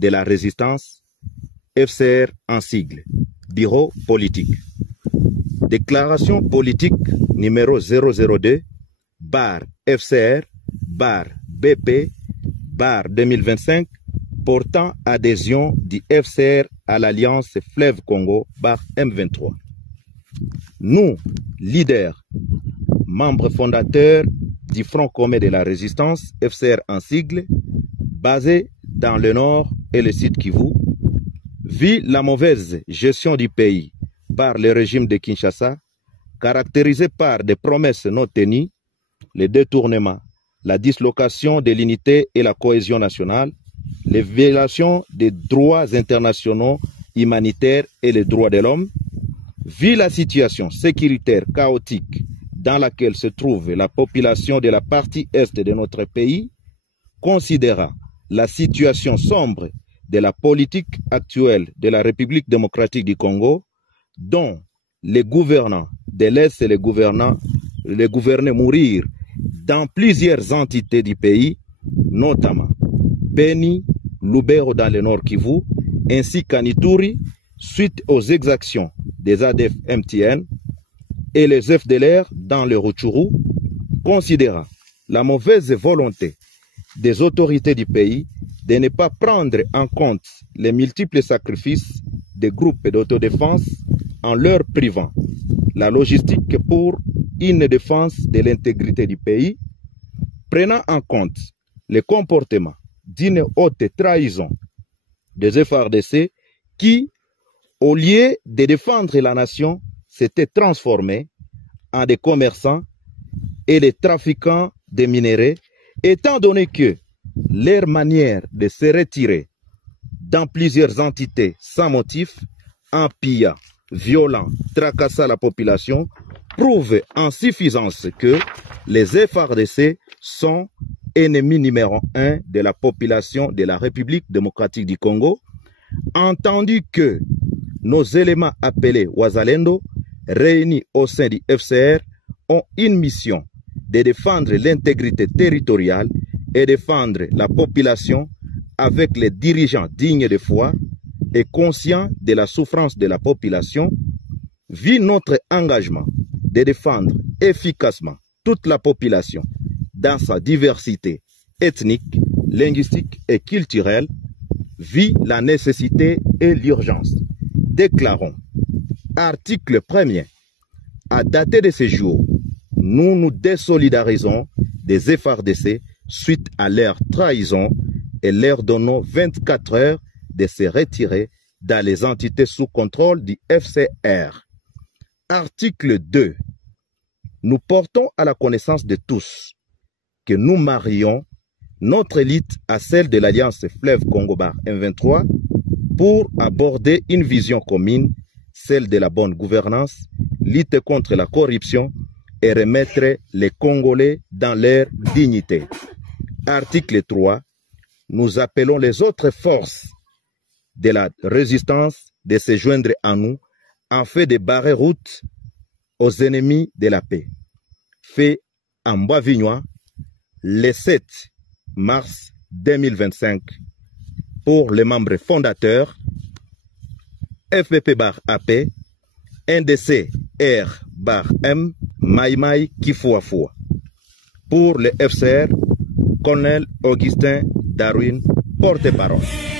de la résistance, FCR en sigle, bureau politique. Déclaration politique numéro 002, bar FCR, bar BP, bar 2025, portant adhésion du FCR à l'Alliance Fleuve Congo, bar M23. Nous, leaders, membres fondateurs du Front commun de la résistance, FCR en sigle, basé dans le nord et le sud Kivu, vu la mauvaise gestion du pays par le régime de Kinshasa, caractérisé par des promesses non tenues, les détournements, la dislocation de l'unité et la cohésion nationale, les violations des droits internationaux humanitaires et les droits de l'homme, vu la situation sécuritaire chaotique dans laquelle se trouve la population de la partie est de notre pays, considérant la situation sombre de la politique actuelle de la République démocratique du Congo, dont les gouvernants de l'Est et les gouvernés mourir dans plusieurs entités du pays, notamment Beni, Lubero dans le Nord Kivu, ainsi qu'à Ituri, suite aux exactions des ADF MTN et les FDLR dans le Rutshuru, considérant la mauvaise volonté des autorités du pays de ne pas prendre en compte les multiples sacrifices des groupes d'autodéfense en leur privant la logistique pour une défense de l'intégrité du pays, prenant en compte le comportement d'une haute trahison des FARDC qui, au lieu de défendre la nation, s'étaient transformés en des commerçants et des trafiquants de minerais, étant donné que leur manière de se retirer dans plusieurs entités sans motif, en pillant, violant, tracassant la population, prouve en suffisance que les FARDC sont ennemis numéro 1 de la population de la République démocratique du Congo, entendu que nos éléments appelés Wazalendo, réunis au sein du FCR, ont une mission de défendre l'intégrité territoriale et défendre la population avec les dirigeants dignes de foi et conscients de la souffrance de la population, vu notre engagement de défendre efficacement toute la population dans sa diversité ethnique, linguistique et culturelle, vit la nécessité et l'urgence. Déclarons, article 1er, à dater de ce jour, nous nous désolidarisons des FARDC suite à leur trahison et leur donnons 24 heures de se retirer dans les entités sous contrôle du FCR. Article 2. Nous portons à la connaissance de tous que nous marions notre élite à celle de l'Alliance Fleuve Congo Bar M23 pour aborder une vision commune, celle de la bonne gouvernance, lutter contre la corruption et remettre les Congolais dans leur dignité. Article 3. Nous appelons les autres forces de la résistance de se joindre à nous en fait de barrer route aux ennemis de la paix. Fait en Bois-Vignois le 7 mars 2025 pour les membres fondateurs FPP bar AP, NDC R bar M, Maïmaï Kifuafua. Pour le FCR, Colonel Augustin Darwin, porte-parole.